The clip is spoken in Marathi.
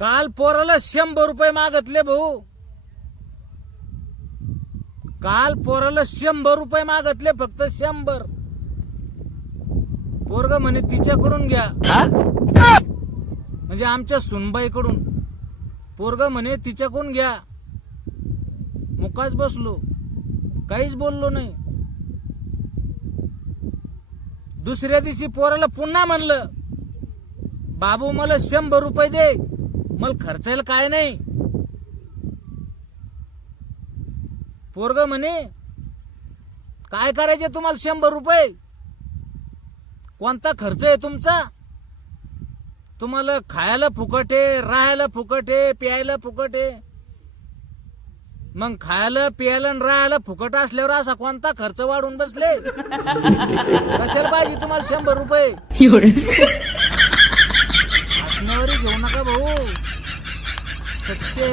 काल पोराला 100 रुपये मागतले भाऊ, काल पोराला 100 रुपये मागतले, फक्त 100. पोरग म्हणे तिच्याकडून घ्या, म्हणजे आमच्या सुनबाईकडून. पोरग म्हणे तिच्याकडून घ्या. मुकाच बसलो, काहीच बोललो नाही. दुसऱ्या दिवशी पोराला पुन्हा म्हणलं, बाबू मला 100 रुपये दे, मला खर्चायला काय नाही. पोरग म्हणे काय करायचे तुम्हाला 100 रुपये, कोणता खर्च आहे तुमचा? तुम्हाला खायला फुकट आहे, राहायला फुकट आहे, प्यायला फुकट आहे. मग खायला प्यायला आणि राहायला फुकट असल्यावर असा कोणता खर्च वाढून बसले? कशाला पाहिजे तुम्हाला 100 रुपये? हसण्यावरी घेऊ नका भाऊ, सत्य